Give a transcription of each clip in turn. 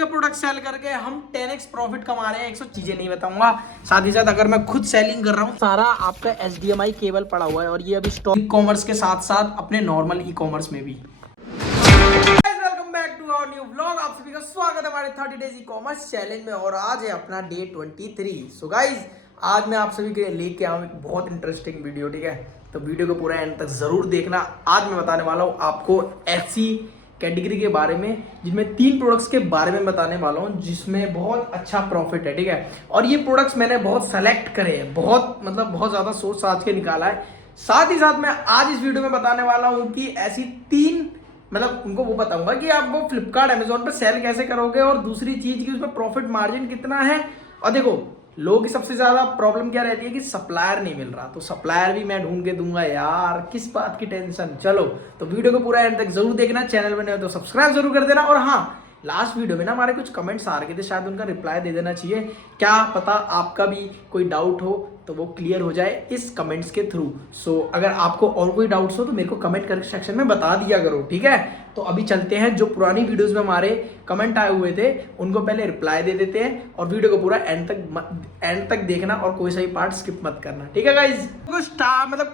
का product cell करके हम 10x प्रॉफिट कमा रहे हैं। 100 चीजें नहीं बताऊंगा, साथ ही साथ अगर मैं खुद सेलिंग कर रहा हूँ, सारा आपका HDMI केबल पड़ा हुआ है और ये अभी स्टॉक ई कॉमर्स के साथ साथ अपने नॉर्मल ई कॉमर्स में भी। Welcome back to our new vlog. आप सभी का स्वागत है हमारे 30 डेज ई कॉमर्स चैलेंज में और आज है अपना डे 23। सो गाइज आज मैं आप सभी के लिए लेके आऊँ एक बहुत इंटरेस्टिंग वीडियो, ठीक है? तो वीडियो को पूरा एंड तक जरूर देखना। आज मैं बताने वाला हूँ आपको ऐसी कैटेगरी के बारे में जिनमें 3 प्रोडक्ट्स के बारे में बताने वाला हूँ जिसमें बहुत अच्छा प्रॉफिट है, ठीक है? और ये प्रोडक्ट्स मैंने बहुत सेलेक्ट करे हैं, बहुत ज़्यादा सोच साच के निकाला है। साथ ही साथ मैं आज इस वीडियो में बताने वाला हूँ कि ऐसी 3 उनको वो बताऊंगा कि आप वो फ्लिपकार्ट अमेजोन पर सेल कैसे करोगे और दूसरी चीज़ की उसमें प्रॉफिट मार्जिन कितना है। और देखो लोगों की सबसे ज्यादा प्रॉब्लम क्या रहती है कि सप्लायर नहीं मिल रहा, तो सप्लायर भी मैं ढूंढ के दूंगा यार, किस बात की टेंशन। चलो तो वीडियो को पूरा एंड तक जरूर देखना, चैनल बने हो तो सब्सक्राइब जरूर कर देना। और हाँ, लास्ट वीडियो में ना हमारे कुछ कमेंट्स आ रहे थे, शायद उनका रिप्लाई दे देना चाहिए। क्या पता आपका भी कोई डाउट हो तो वो क्लियर हो जाए इस कमेंट्स के थ्रू। सो अगर आपको और कोई डाउट्स हो तो मेरे को कमेंट करके सेक्शन में बता दिया करो, ठीक है? तो अभी चलते हैं, जो पुरानी वीडियोस में हमारे कमेंट आए हुए थे उनको पहले रिप्लाई दे देते हैं और वीडियो को पूरा एंड तक देखना और कोई सा भी पार्ट स्किप मत करना, ठीक है गाइज?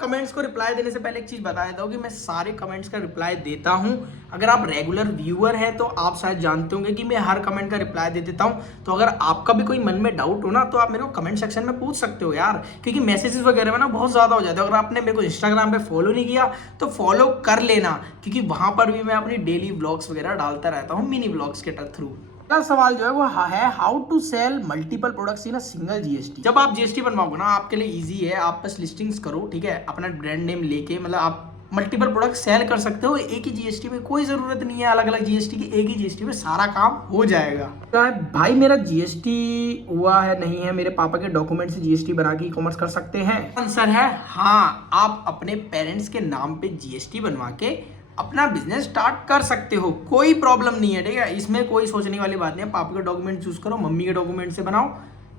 कमेंट्स को रिप्लाई देने से पहले एक चीज बता देता हूँ कि मैं सारे कमेंट्स का रिप्लाई देता हूँ। अगर आप रेगुलर व्यूअर हैं तो आप शायद जानते होंगे कि मैं हर कमेंट का रिप्लाई दे देता हूँ। तो अगर आपका भी कोई मन में डाउट हो ना तो आप मेरे को कमेंट सेक्शन में पूछ सकते हो यार, क्योंकि मैसेजेस वगैरह में ना बहुत ज़्यादा हो जाता है। अगर आपने मेरे को इंस्टाग्राम पे फॉलो नहीं किया तो फॉलो कर लेना, क्योंकि वहाँ पर भी मैं अपनी डेली व्लॉग्स वगैरह डालता रहता हूँ मिनी व्लॉग्स के थ्रू। पहला सवाल जो है वो है how to sell multiple products in a single GST. जब आप जीएसटी बनवाओगे ना आपके लिए इजी है, आप बस लिस्टिंग्स करो, ठीक है? अपना ब्रांड नेम लेके आप मल्टीपल प्रोडक्ट सेल कर सकते हो एक ही जीएसटी में। कोई जरूरत नहीं है अलग अलग जीएसटी की, एक ही जीएसटी में सारा काम हो जाएगा। भाई मेरा जीएसटी हुआ है नहीं है, मेरे पापा के डॉक्यूमेंट से जीएसटी बना के ई कॉमर्स कर सकते हैं? आंसर है हाँ, आप अपने पेरेंट्स के नाम पे जीएसटी बनवा के अपना बिजनेस स्टार्ट कर सकते हो, कोई प्रॉब्लम नहीं है, ठीक है? इसमें कोई सोचने वाली बात नहीं है। पापा के डॉक्यूमेंट चूज करो, मम्मी के डॉक्यूमेंट से बनाओ,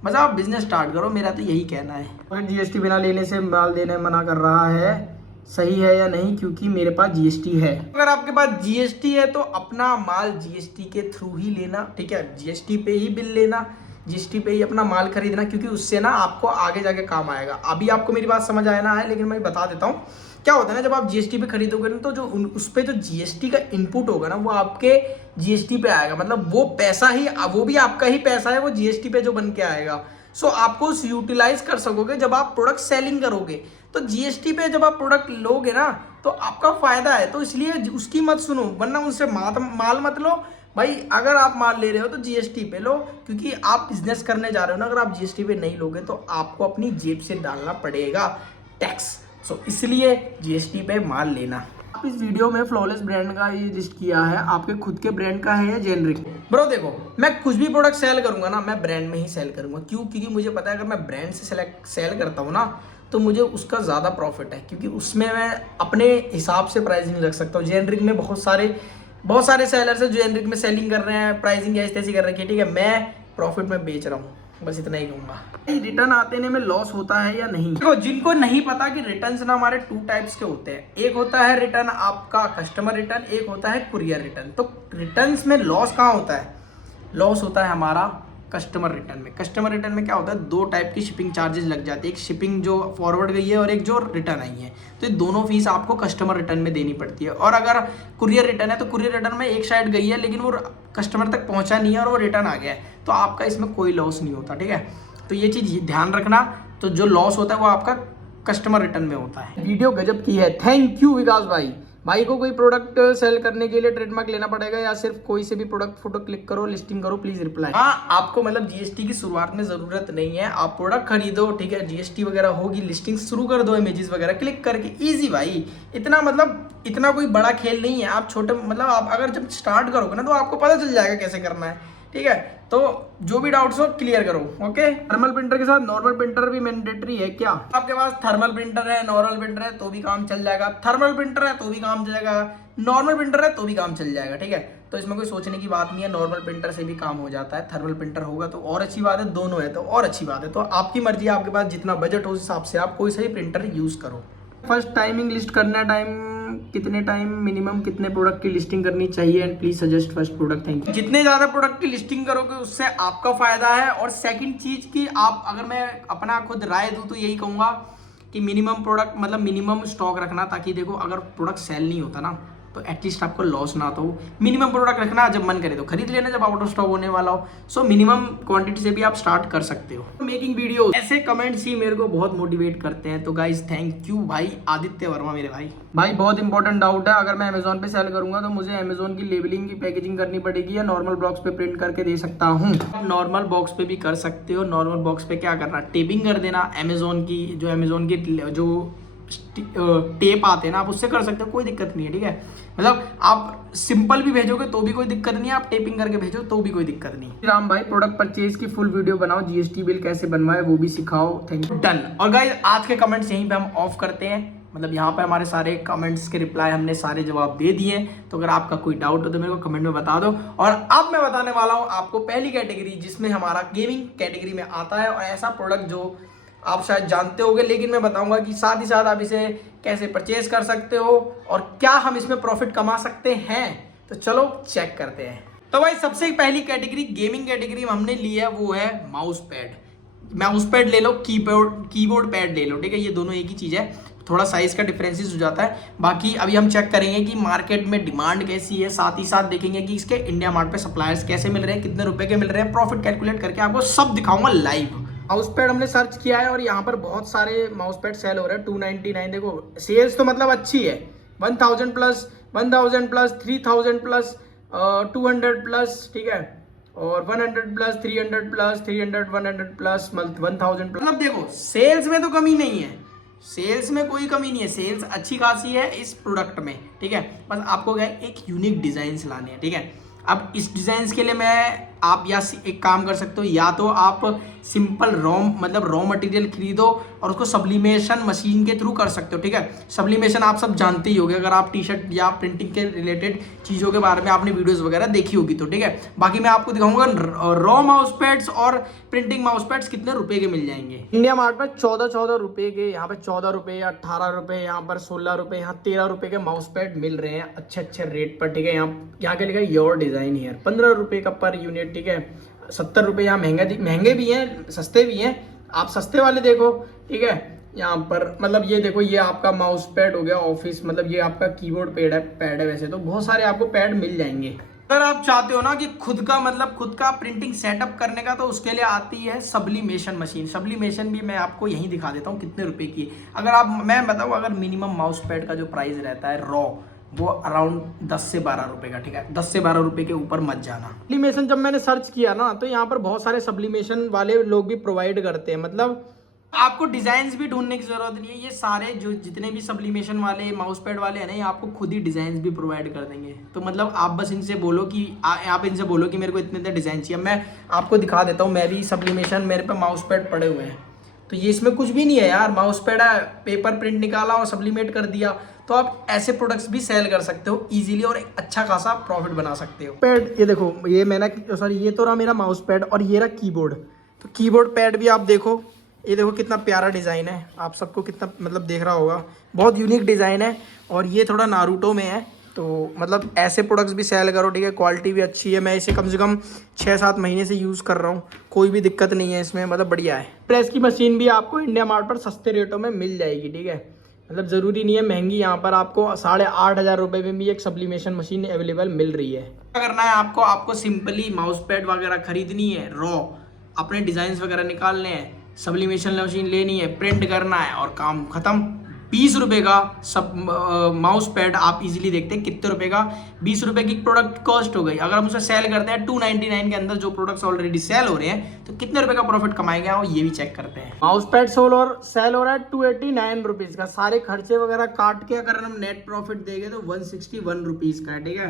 बस आप बिजनेस स्टार्ट करो, मेरा तो यही कहना है। अगर जीएसटी बिना लेने से माल देने मना कर रहा है, सही है या नहीं? क्योंकि मेरे पास जीएसटी है। अगर आपके पास जीएसटी है तो अपना माल जीएसटी के थ्रू ही लेना, ठीक है? जीएसटी पे ही बिल लेना, जीएसटी पे ही अपना माल खरीदना, क्योंकि उससे ना आपको आगे जाके काम आएगा। अभी आपको मेरी बात समझ आया ना है, लेकिन मैं बता देता हूँ क्या होता है ना, जब आप जीएसटी पे खरीदोगे ना तो जो उस पे जो जीएसटी का इनपुट होगा ना वो आपके जीएसटी पे आएगा। मतलब वो पैसा ही, वो भी आपका ही पैसा है, वो जीएसटी पे जो बन के आएगा। सो आपको उस यूटिलाइज कर सकोगे जब आप प्रोडक्ट सेलिंग करोगे। तो जीएसटी पे जब आप प्रोडक्ट लोगे ना तो आपका फायदा है, तो इसलिए उसकी मत सुनो, वरना उनसे माल मत लो भाई। अगर आप माल ले रहे हो तो जीएसटी पे लो, क्योंकि आप बिजनेस करने जा रहे हो ना। अगर आप जीएसटी पे नहीं लोगे तो आपको अपनी जेब से डालना पड़ेगा टैक्स। सो इसलिए जीएसटी पे माल लेना। आप इस वीडियो में फ्लॉलेस ब्रांड का ये लिस्ट किया है, आपके खुद के ब्रांड का है या जेनरिक? ब्रो देखो, मैं कुछ भी प्रोडक्ट सेल करूंगा ना मैं ब्रांड में ही सेल करूंगा। क्यों? क्योंकि मुझे पता है अगर मैं ब्रांड से सेल करता हूँ ना तो मुझे उसका ज़्यादा प्रॉफिट है, क्योंकि उसमें मैं अपने हिसाब से प्राइसिंग रख सकता हूँ। जेनरिक में बहुत सारे सेलर्स हैं जो जेनरिक में सेलिंग कर रहे हैं, प्राइसिंग ऐसी तैसी कर रखी है, ठीक है? मैं प्रॉफिट में बेच रहा हूँ, बस इतना ही कहूँगा। रिटर्न आते में लॉस होता है या नहीं? देखो, जिनको नहीं पता कि रिटर्न्स ना हमारे 2 टाइप्स के होते हैं। एक होता है रिटर्न आपका कस्टमर रिटर्न, एक होता है कुरियर रिटर्न। तो रिटर्न्स में लॉस कहाँ होता है? लॉस होता है हमारा कस्टमर रिटर्न में। कस्टमर रिटर्न में क्या होता है, 2 टाइप की शिपिंग चार्जेस लग जाती है, एक शिपिंग जो फॉरवर्ड गई है और एक जो रिटर्न आई है। तो ये दोनों फीस आपको कस्टमर रिटर्न में देनी पड़ती है। और अगर कुरियर रिटर्न है तो कुरियर रिटर्न में एक साइड गई है लेकिन वो कस्टमर तक पहुंचा नहीं है और वो रिटर्न आ गया है, तो आपका इसमें कोई लॉस नहीं होता, ठीक है? तो ये चीज़ ध्यान रखना। तो जो लॉस होता है वो आपका कस्टमर रिटर्न में होता है। वीडियो गजब की है, थैंक यू विकास भाई को कोई प्रोडक्ट सेल करने के लिए ट्रेडमार्क लेना पड़ेगा या सिर्फ कोई से भी प्रोडक्ट फोटो क्लिक करो, लिस्टिंग करो, प्लीज रिप्लाई? हाँ, आपको जीएसटी की शुरुआत में जरूरत नहीं है। आप प्रोडक्ट खरीदो, ठीक है? जीएसटी वगैरह होगी, लिस्टिंग शुरू कर दो, इमेजेस वगैरह क्लिक करके, इजी भाई। इतना कोई बड़ा खेल नहीं है। आप छोटे आप अगर जब स्टार्ट करोगे ना तो आपको पता चल जाएगा कैसे करना है, ठीक है? तो जो भी डाउट्स हो क्लियर करो, ओके? थर्मल प्रिंटर के साथ नॉर्मल प्रिंटर भी मैंडेटरी है क्या? आपके पास थर्मल प्रिंटर है, नॉर्मल प्रिंटर है तो भी काम चल जाएगा, थर्मल प्रिंटर है तो भी काम चल जाएगा, नॉर्मल प्रिंटर है तो भी काम चल जाएगा, ठीक है? तो इसमें कोई सोचने की बात नहीं है, नॉर्मल प्रिंटर से भी काम हो जाता है। थर्मल प्रिंटर होगा तो और अच्छी बात है, दोनों है तो और अच्छी बात है। तो आपकी मर्जी है, आपके पास जितना बजट हो उस हिसाब से आप कोई सही प्रिंटर यूज करो। फर्स्ट टाइमिंग लिस्ट करने टाइम कितने टाइम मिनिमम कितने प्रोडक्ट की लिस्टिंग करनी चाहिए and please suggest first product. Thank you. जितने ज्यादा प्रोडक्ट की लिस्टिंग करोगे उससे आपका फायदा है। और सेकंड चीज की आप अगर मैं अपना खुद राय दूं तो यही कहूंगा कि मिनिमम प्रोडक्ट मतलब मिनिमम स्टॉक रखना, ताकि देखो अगर प्रोडक्ट सेल नहीं होता ना तो एटलीस्ट आपको लॉस ना तो। मिनिमम प्रोडक्ट रखना, जब मन करे तो खरीद लेना जब आउट ऑफ स्टॉक होने वाला हो। सो मिनिमम क्वांटिटी से भी आप स्टार्ट कर सकते हो। मेकिंग वीडियो ऐसे कमेंट्स ही मेरे को बहुत मोटिवेट करते हैं। तो गाइज थैंक यू भाई आदित्य वर्मा मेरे भाई बहुत इंपॉर्टेंट डाउट है, अगर मैं अमेजोन पे सेल करूंगा तो मुझे अमेजोन की लेबलिंग की पैकेजिंग करनी पड़ेगी या नॉर्मल बॉक्स पे प्रिंट करके दे सकता हूँ? नॉर्मल बॉक्स पे भी कर सकते हो। नॉर्मल बॉक्स पे क्या करना, टेपिंग कर देना। अमेजोन की जो टेप आते हैं ना, आप उससे कर सकते हो, कोई दिक्कत नहीं है। ठीक है, मतलब आप सिंपल भी भेजोगे तो भी कोई दिक्कत नहीं है, आप टेपिंग करके भेजो तो भी कोई दिक्कत नहीं। राम भाई प्रोडक्ट परचेज की फुल वीडियो बनाओ, जीएसटी बिल कैसे बनवाए वो भी सिखाओ, थैंक यू। डन। और गाइस आज के कमेंट्स यहीं पे हम ऑफ करते हैं, मतलब यहाँ पे हमारे सारे कमेंट्स के रिप्लाई हमने सारे जवाब दे दिए। तो अगर आपका कोई डाउट हो तो मेरे को कमेंट में बता दो। और अब मैं बताने वाला हूँ आपको पहली कैटेगरी, जिसमें हमारा गेमिंग कैटेगरी में आता है, और ऐसा प्रोडक्ट जो आप शायद जानते होंगे, लेकिन मैं बताऊंगा कि साथ ही साथ आप इसे कैसे परचेज कर सकते हो और क्या हम इसमें प्रॉफिट कमा सकते हैं। तो चलो चेक करते हैं। तो भाई सबसे पहली कैटेगरी गेमिंग कैटेगरी में हमने ली है, वो है माउस पैड। माउस पैड ले लो, कीबोर्ड पैड ले लो, ठीक है, ये दोनों एक ही चीज है, थोड़ा साइज का डिफरेंसेस हो जाता है। बाकी अभी हम चेक करेंगे कि मार्केट में डिमांड कैसी है, साथ ही साथ देखेंगे कि इसके इंडिया मार्ट पे सप्लायर्स कैसे मिल रहे हैं, कितने रुपए के मिल रहे हैं, प्रॉफिट कैलकुलेट करके आपको सब दिखाऊंगा लाइव। माउस पैड हमने सर्च किया है और यहाँ पर बहुत सारे माउस पैड सेल हो रहे हैं 299। देखो सेल्स तो मतलब अच्छी है, 1000 प्लस 3000 प्लस 200 प्लस, ठीक है, और 100 प्लस 300 प्लस 300 100 प्लस 1000 प्लस। मतलब देखो सेल्स में तो कमी नहीं है, सेल्स में कोई कमी नहीं है, सेल्स अच्छी खासी है इस प्रोडक्ट में। ठीक है, बस आपको क्या है, एक यूनिक डिजाइन लाने हैं। ठीक है, अब इस डिजाइन के लिए आप या एक काम कर सकते हो, या तो आप सिंपल रॉ मटेरियल खरीदो और उसको सब्लिमेशन मशीन के थ्रू कर सकते हो। ठीक है, सब्लिमेशन आप सब जानते ही होंगे, अगर आप टी शर्ट या प्रिंटिंग के रिलेटेड चीज़ों के बारे में आपने वीडियोस वगैरह देखी होगी तो। ठीक है, बाकी मैं आपको दिखाऊंगा रॉ माउस पैड्स और प्रिंटिंग माउस पैड्स कितने रुपए के मिल जाएंगे। इंडिया मार्ट में 14 रुपए के, यहाँ पे 14 रुपए, 18 रुपए, यहाँ पर 16 रुपए, यहाँ 13 रुपए के माउस पैड मिल रहे हैं अच्छे रेट पर। ठीक है, यहाँ के लिखा है योर डिजाइन हियर, 15 रुपए का पर यूनिट। ठीक है, 70 रुपए यहाँ महंगे भी हैं, सस्ते भी हैं, आप सस्ते वाले देखो। ठीक है, यहाँ पर मतलब ये देखो, ये आपका माउस पैड हो गया ऑफिस, मतलब ये आपका कीबोर्ड पैड है। वैसे तो बहुत सारे आपको पैड मिल जाएंगे। अगर आप चाहते हो ना कि खुद का प्रिंटिंग सेटअप करने का, तो उसके लिए आती है सब्लिमेशन मशीन। सब्लिमेशन भी मैं आपको यहीं दिखा देता हूँ कितने रुपए की है। मैं बताऊँ, अगर मिनिमम माउस पैड का जो प्राइस रहता है रॉ, वो अराउंड 10 से 12 रुपए का। ठीक है, 10 से 12 रुपए के ऊपर मत जाना। सब्लिमेशन जब मैंने सर्च किया ना, तो यहाँ पर बहुत सारे सब्लिमेशन वाले लोग भी प्रोवाइड करते हैं, मतलब आपको डिजाइन भी ढूंढने की जरूरत नहीं है। ये सारे जो जितने भी सब्लिमेशन वाले माउस पैड वाले हैं ना, ये आपको खुद ही डिजाइन भी प्रोवाइड कर देंगे। तो मतलब आप बस इनसे बोलो कि आप इनसे बोलो कि मेरे को इतने डिजाइन चाहिए। मैं आपको दिखा देता हूँ, मैं भी सब्लिमेशन, मेरे पे माउस पैड पड़े हुए हैं, तो ये इसमें कुछ भी नहीं है यार, माउस पैड है, पेपर प्रिंट निकाला और सब्लिमेट कर दिया। तो आप ऐसे प्रोडक्ट्स भी सेल कर सकते हो इजीली और एक अच्छा खासा प्रॉफिट बना सकते हो। पैड ये देखो, ये तो रहा मेरा माउस पैड, और ये रहा कीबोर्ड। तो कीबोर्ड पैड भी आप देखो, ये देखो कितना प्यारा डिज़ाइन है, आप सबको कितना मतलब देख रहा होगा, बहुत यूनिक डिज़ाइन है। और ये थोड़ा नारुतो में है, तो मतलब ऐसे प्रोडक्ट्स भी सेल करो। ठीक है, क्वालिटी भी अच्छी है, मैं इसे कम से कम 6-7 महीने से यूज़ कर रहा हूँ, कोई भी दिक्कत नहीं है इसमें, मतलब बढ़िया है। प्रेस की मशीन भी आपको इंडिया मार्ट पर सस्ते रेटों में मिल जाएगी। ठीक है, मतलब ज़रूरी नहीं है महंगी, यहाँ पर आपको 8,500 रुपये में भी एक सब्लिमेशन मशीन अवेलेबल मिल रही है। क्या करना है आपको सिंपली माउस पैड वगैरह खरीदनी है, रॉ अपने डिज़ाइन वगैरह निकालने हैं, सब्लिमेशन मशीन लेनी है, प्रिंट करना है और काम खत्म। 20 रुपए का सब माउस पैड आप इजीली देखते हैं कितने रुपए का, 20 रुपए की प्रोडक्ट कॉस्ट हो गई। अगर हम उसे सेल करते हैं 299 के अंदर, जो प्रोडक्ट्स ऑलरेडी सेल हो रहे हैं, तो कितने रुपए का प्रॉफिट कमाएंगे और ये भी चेक करते हैं। माउस पैड सेल हो रहा है 289 रुपीज का, सारे खर्चे वगैरह काट के अगर हम नेट प्रॉफिट देंगे तो 161 रुपीज का है। ठीक है,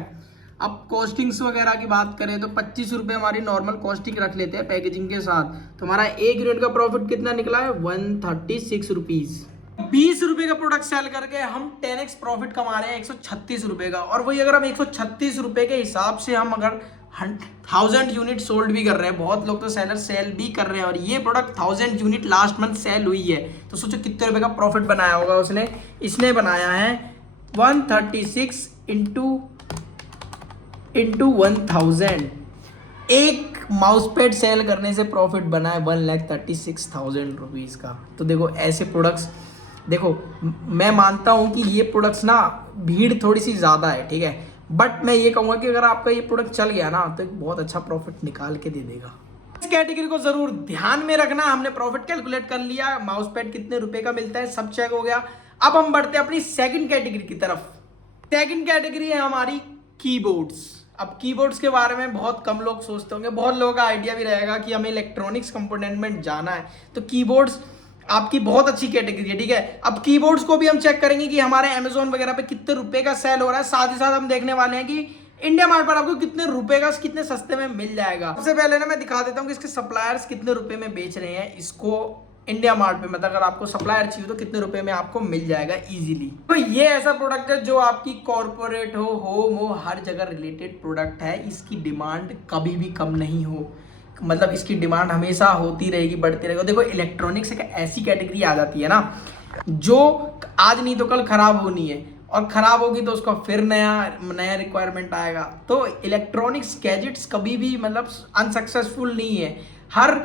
अब कॉस्टिंग्स वगैरह की बात करें तो 25 रुपये हमारी नॉर्मल कॉस्टिंग रख लेते हैं पैकेजिंग के साथ, तो हमारा एक यूनिट का प्रॉफिट कितना निकला है, 136 रुपीज। 20 रुपए का प्रोडक्ट सेल करके हम 10x प्रॉफिट कमा रहे हैं 136 रुपए का। और वही अगर हम 136 रुपए के हिसाब से हम अगर 1000 यूनिट सोल्ड भी कर रहे हैं, बहुत लोग तो सेलर सेल भी कर रहे हैं, और ये product 1000 unit last month sale हुई है, तो सोचो कितने रुपए का प्रॉफिट बनाया होगा इसने बनाया है 136 इंटू 1000। एक माउस पैड सेल करने से प्रॉफिट बना है 1,36,000 रुपीज़ का। तो देखो ऐसे प्रोडक्ट्स, देखो मैं मानता हूँ कि ये प्रोडक्ट्स ना भीड़ थोड़ी सी ज़्यादा है, ठीक है, बट मैं ये कहूँगा कि अगर आपका ये प्रोडक्ट चल गया ना तो एक बहुत अच्छा प्रॉफिट निकाल के दे देगा। इस कैटेगरी को जरूर ध्यान में रखना। हमने प्रॉफिट कैलकुलेट कर लिया, माउस पैड कितने रुपए का मिलता है सब चेक हो गया। अब हम बढ़ते हैं अपनी सेकंड कैटेगरी की तरफ। सेकंड कैटेगरी है हमारी कीबोर्ड्स। अब कीबोर्ड्स के बारे में बहुत कम लोग सोचते होंगे, बहुत लोगों का आइडिया भी रहेगा कि हमें इलेक्ट्रॉनिक्स कंपोनेंट में जाना है, तो कीबोर्ड्स आपकी बहुत अच्छी कैटेगरी है, ठीक है। अब कीबोर्ड्स को भी हम चेक करेंगे कि हमारे अमेजोन वगैरह पे कितने रुपए का सेल हो रहा है, साथ ही साथ हम देखने वाले हैं कि इंडिया मार्ट पर आपको कितने रुपए का कितने सस्ते में मिल जाएगा। सबसे पहले ना मैं दिखा देता हूँ कि इसके सप्लायर्स कितने रुपए में बेच रहे हैं इसको इंडिया मार्ट पे, मतलब अगर आपको सप्लायर चाहिए तो कितने रुपए में आपको मिल जाएगा इजीली। तो ये ऐसा प्रोडक्ट है जो आपकी कॉर्पोरेट हो, होम हो, हर जगह रिलेटेड प्रोडक्ट है। इसकी डिमांड कभी भी कम नहीं हो, मतलब इसकी डिमांड हमेशा होती रहेगी, बढ़ती रहेगी। देखो इलेक्ट्रॉनिक्स एक ऐसी कैटेगरी आ जाती है ना जो आज नहीं तो कल खराब होनी है, और खराब होगी तो उसका फिर नया रिक्वायरमेंट आएगा। तो इलेक्ट्रॉनिक्स गैजेट्स कभी भी मतलब अनसक्सेसफुल नहीं है। हर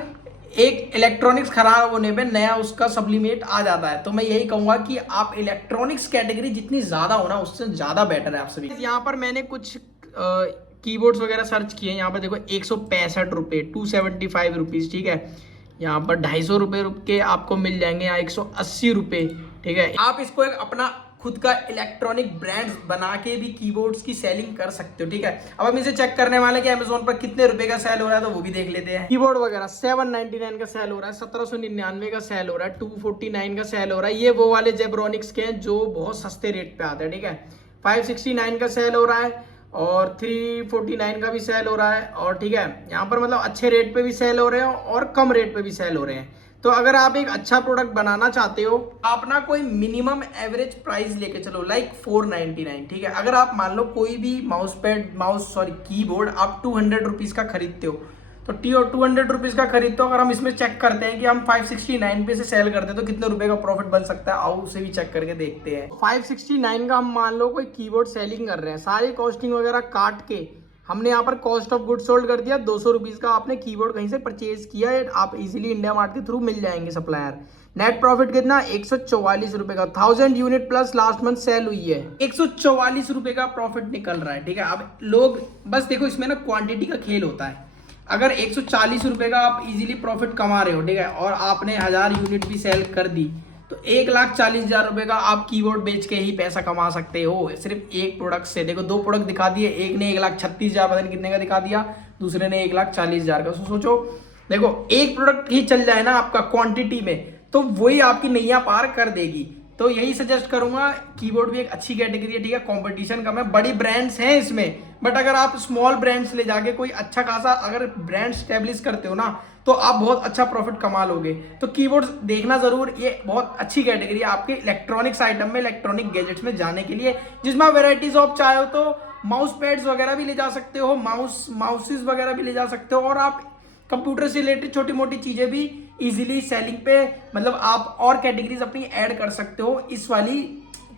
एक इलेक्ट्रॉनिक्स खराब होने पे नया उसका सप्लीमेंट आ जाता है। तो मैं यही कहूंगा कि आप इलेक्ट्रॉनिक्स कैटेगरी जितनी ज्यादा हो ना उससे ज्यादा बेटर है आप सभी। यहाँ पर मैंने कुछ कीबोर्ड्स वगैरह सर्च किए। यहाँ पर देखो 165 रुपये, 275 रुपीज़, ठीक है। यहाँ पर 250 रुपये के आपको मिल जाएंगे, यहाँ 180 रुपये, ठीक है। आप इसको एक अपना खुद का इलेक्ट्रॉनिक ब्रांड बना के भी कीबोर्ड्स की सेलिंग कर सकते हो, ठीक है। अब हम इसे चेक करने वाले कि अमेजोन पर कितने रुपए का सेल हो रहा है, तो वो भी देख लेते हैं। कीबोर्ड वगैरह 799 का सेल हो रहा है, 1799 का सेल हो रहा है, 249 का सेल हो रहा है। ये वो वाले जेब्रॉनिक्स के हैं जो बहुत सस्ते रेट पे आते हैं, ठीक है। 569 का सेल हो रहा है और 349 का भी सेल हो रहा है, और ठीक है यहाँ पर मतलब अच्छे रेट पे भी सेल हो रहे हैं और कम रेट पे भी सेल हो रहे हैं। तो अगर आप एक अच्छा प्रोडक्ट बनाना चाहते हो, आप ना कोई मिनिमम एवरेज प्राइस लेके चलो, लाइक 499, ठीक है। अगर आप मान लो कोई भी कीबोर्ड आप 200 रुपीज़ का खरीदते हो, तो 200 रुपीज़ का खरीदते हो, अगर हम इसमें चेक करते हैं कि हम 569 पे से सेल करते हैं तो कितने रुपए का प्रॉफिट बन सकता है, आओ उसे भी चेक करके देखते हैं। 569 का हम मान लो कोई कीबोर्ड सेलिंग कर रहे हैं, सारी कॉस्टिंग वगैरह काट के हमने यहाँ पर कॉस्ट ऑफ गुड सोल्ड कर दिया 200 रुपीज़ का। आपने कीबोर्ड कहीं से परचेज किया है, आप इजीली इंडिया मार्ट के थ्रू मिल जाएंगे सप्लायर। नेट प्रॉफिट कितना, 144 रुपए का, 1000 unit plus last month sale हुई है, 144 रुपए का प्रॉफिट निकल रहा है, ठीक है। अब लोग बस देखो इसमें ना क्वांटिटी का खेल होता है। अगर 140 रुपए का आप इजीली प्रॉफिट कमा रहे हो, ठीक है, और आपने 1000 यूनिट भी सेल कर दी, तो 1,40,000 रुपए का आप कीबोर्ड बेच के ही पैसा कमा सकते हो सिर्फ एक प्रोडक्ट से। देखो 2 प्रोडक्ट दिखा दिए, एक ने 1,36,000 पता नहीं कितने का दिखा दिया, दूसरे ने 1,40,000 का। सोचो देखो एक प्रोडक्ट ही चल जाए ना आपका क्वांटिटी में, तो वही आपकी नैया पार कर देगी। तो यही सजेस्ट करूंगा, कीबोर्ड भी एक अच्छी कैटेगरी है, ठीक है। कंपटीशन कम है, बड़ी ब्रांड्स हैं इसमें, बट अगर आप स्मॉल ब्रांड्स ले जाके कोई अच्छा खासा अगर ब्रांड स्टैब्लिश करते हो ना, तो आप बहुत अच्छा प्रॉफिट कमा लोगे। तो कीबोर्ड्स देखना जरूर, ये बहुत अच्छी कैटेगरी है आपके इलेक्ट्रॉनिक्स आइटम में, इलेक्ट्रॉनिक गैजेट्स में जाने के लिए, जिसमें वेराइटीज ऑफ चाहे हो तो माउस पैड्स वगैरह भी ले जा सकते हो, माउसेस वगैरह भी ले जा सकते हो, और आप कंप्यूटर से रिलेटेड छोटी मोटी चीजें भी इजीली सेलिंग पे मतलब आप और कैटेगरीज अपनी ऐड कर सकते हो इस वाली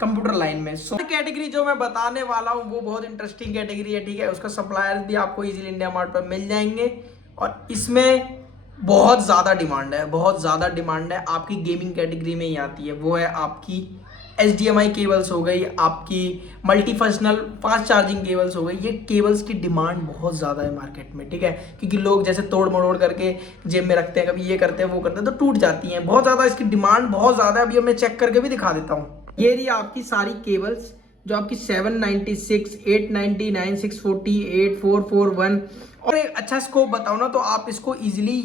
कंप्यूटर लाइन में। सो कैटेगरी जो मैं बताने वाला हूँ वो बहुत इंटरेस्टिंग कैटेगरी है, ठीक है। उसका सप्लायर्स भी आपको इजीली इंडिया मार्ट पर मिल जाएंगे, और इसमें बहुत ज़्यादा डिमांड है, बहुत ज़्यादा डिमांड है। आपकी गेमिंग कैटेगरी में ही आती है, वो है आपकी HDMI केबल्स हो गई, आपकी multi functional fast charging cables हो गई। ये केबल्स की डिमांड बहुत ज़्यादा है मार्केट में, ठीक है, क्योंकि लोग जैसे तोड़ मरोड़ करके जेब में रखते हैं, कभी ये करते हैं वो करते हैं, तो टूट जाती हैं। बहुत ज़्यादा इसकी डिमांड बहुत ज़्यादा है। अभी मैं चेक करके भी दिखा देता हूँ। ये रही आपकी सारी केबल्स जो आपकी 796, 899, 640, 8441। और एक अच्छा स्कोप बताओ ना, तो आप इसको इजीली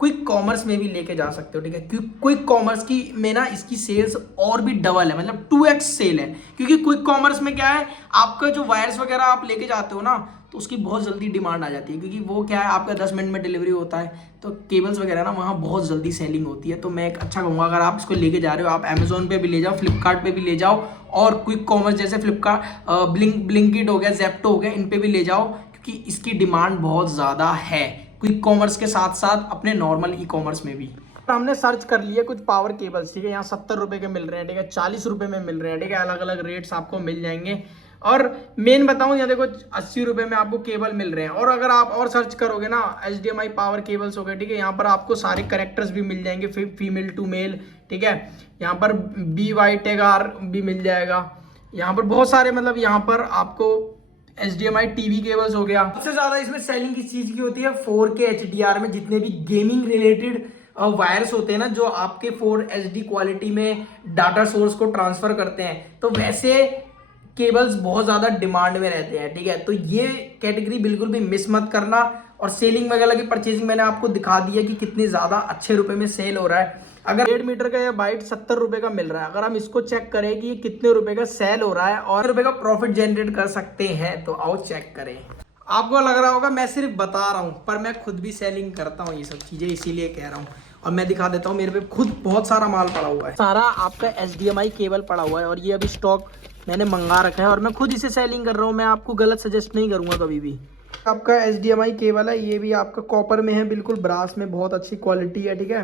क्विक कॉमर्स में भी लेके जा सकते हो, ठीक है। क्विक कॉमर्स की में ना इसकी सेल्स और भी डबल है, मतलब 2x सेल है। क्योंकि क्विक कॉमर्स में क्या है, आपका जो वायर्स वगैरह आप लेके जाते हो ना, तो उसकी बहुत जल्दी डिमांड आ जाती है, क्योंकि वो क्या है आपका 10 मिनट में डिलीवरी होता है। तो केबल्स वगैरह ना वहाँ बहुत जल्दी सेलिंग होती है। तो मैं एक अच्छा कहूँगा, अगर आप इसको लेके जा रहे हो, आप अमेजोन पे भी ले जाओ, फ्लिपकार्ट पे भी ले जाओ, और क्विक कॉमर्स जैसे फ्लिपकार्ट, ब्लिंकिट हो गया, जेप्टो हो गया, इन पे भी ले जाओ, क्योंकि इसकी डिमांड बहुत ज़्यादा है क्विक कॉमर्स के साथ साथ अपने नॉर्मल ई कॉमर्स में भी। हमने सर्च कर लिए कुछ पावर केबल्स, ठीक है। यहाँ 70 रुपए के मिल रहे हैं, ठीक है, 40 रुपए में मिल रहे हैं, ठीक है। अलग अलग रेट्स आपको मिल जाएंगे। और मेन बताऊं, यहाँ देखो 80 रुपए में आपको केबल मिल रहे हैं। और अगर आप और सर्च करोगे ना, HDMI पावर केबल्स हो गए, ठीक है, यहाँ पर आपको सारे कनेक्टर्स भी मिल जाएंगे, फीमेल टू मेल, ठीक है। यहाँ पर BY-TAG-R भी मिल जाएगा। यहाँ पर बहुत सारे, मतलब यहाँ पर आपको HDMI टीवी केबल्स हो गया। सबसे ज्यादा इसमें सेलिंग किस चीज की होती है, 4K HDR में जितने भी गेमिंग रिलेटेड वायर्स होते हैं ना, जो आपके 4 HD क्वालिटी में डाटा सोर्स को ट्रांसफर करते हैं, तो वैसे केबल्स बहुत ज्यादा डिमांड में रहते हैं, ठीक है। तो ये कैटेगरी बिल्कुल भी मिस मत करना। और सेलिंग वगैरह की परचेजिंग मैंने आपको दिखा दी है कि कितनी ज्यादा अच्छे रुपए में सेल हो रहा है। अगर 1.5 मीटर का या बाइट 70 रुपए का मिल रहा है, अगर हम इसको चेक करें कि ये कितने रुपए का सेल हो रहा है और रुपए का प्रॉफिट जनरेट कर सकते हैं, तो आओ चेक करें। आपको लग रहा होगा मैं सिर्फ बता रहा हूं, पर मैं खुद भी सेलिंग करता हूं ये सब चीजें, इसीलिए कह रहा हूं। और मैं दिखा देता हूं, मेरे पे खुद बहुत सारा माल पड़ा हुआ है, सारा आपका HDMI केबल पड़ा हुआ है। और ये अभी स्टॉक मैंने मंगा रखा है और मैं खुद इसे सेलिंग कर रहा हूँ। मैं आपको गलत सजेस्ट नहीं करूंगा कभी भी। आपका HDMI केबल है, ये भी आपका कॉपर में है, बिल्कुल ब्रास में, बहुत अच्छी क्वालिटी है, ठीक है।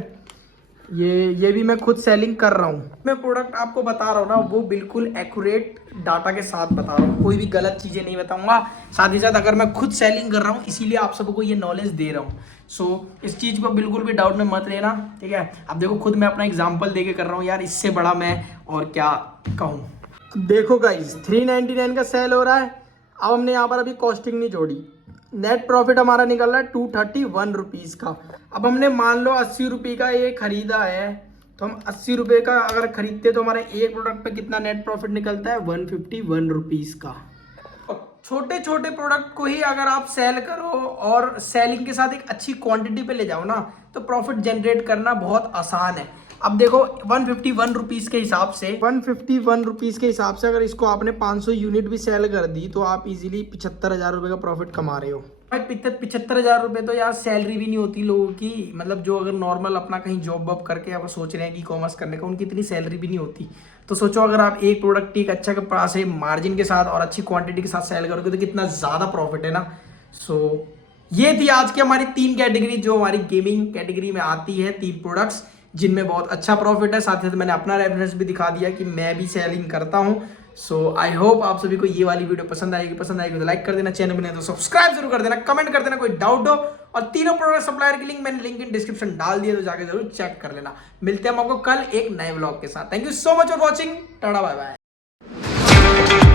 ये भी मैं खुद सेलिंग कर रहा हूँ। मैं प्रोडक्ट आपको बता रहा हूँ ना, वो बिल्कुल एक्यूरेट डाटा के साथ बता रहा हूँ, कोई भी गलत चीज़ें नहीं बताऊंगा। साथ ही साथ अगर मैं खुद सेलिंग कर रहा हूँ, इसीलिए आप सबको ये नॉलेज दे रहा हूँ। सो इस चीज़ को बिल्कुल भी डाउट में मत लेना, ठीक है। अब देखो, खुद मैं अपना एग्जाम्पल दे के कर रहा हूँ यार, इससे बड़ा मैं और क्या कहूँ। देखो गाइस, 399 का सेल हो रहा है। अब हमने यहाँ पर अभी कॉस्टिंग नहीं जोड़ी, नेट प्रॉफिट हमारा निकल रहा है 231 रुपीज़ का। अब हमने मान लो 80 रुपये का ये खरीदा है, तो हम 80 रुपये का अगर खरीदते तो हमारे एक प्रोडक्ट पे कितना नेट प्रॉफिट निकलता है, 151 रुपीज़ का। छोटे छोटे प्रोडक्ट को ही अगर आप सेल करो और सेलिंग के साथ एक अच्छी क्वांटिटी पे ले जाओ ना, तो प्रॉफिट जनरेट करना बहुत आसान है। अब देखो 151 रुपीज़ के हिसाब से, 151 रुपीज़ के हिसाब से अगर इसको आपने 500 यूनिट भी सेल कर दी, तो आप इजीली 75,000 रुपये का प्रॉफिट कमा रहे हो। भाई 75,000 रुपये तो यार सैलरी भी नहीं होती लोगों की। मतलब जो अगर नॉर्मल अपना कहीं जॉब वॉब करके अगर सोच रहे हैं कि कॉमर्स करने का, उनकी इतनी सैलरी भी नहीं होती। तो सोचो अगर आप एक प्रोडक्ट एक अच्छा के पास है मार्जिन के साथ और अच्छी क्वांटिटी के साथ सेल करोगे, तो कितना ज़्यादा प्रॉफिट है ना। सो ये थी आज की हमारी 3 कैटेगरी, जो हमारी गेमिंग कैटेगरी में आती है, 3 प्रोडक्ट्स जिनमें बहुत अच्छा प्रॉफिट है। साथ ही साथ मैंने अपना रेफरेंस भी दिखा दिया कि मैं भी सेलिंग करता हूँ। सो आई होप आप सभी को ये वाली वीडियो पसंद आएगी तो लाइक कर देना, चैनल बने तो सब्सक्राइब जरूर कर देना, कमेंट कर देना कोई डाउट हो। और तीनों प्रोडक्ट सप्लायर की मैंने लिंक इन डिस्क्रिप्शन डाल दिया, तो जाके जरूर चेक कर लेना। मिलते हैं हम आपको कल एक नए व्लॉग के साथ। Thank you so much for watching, tata bye bye.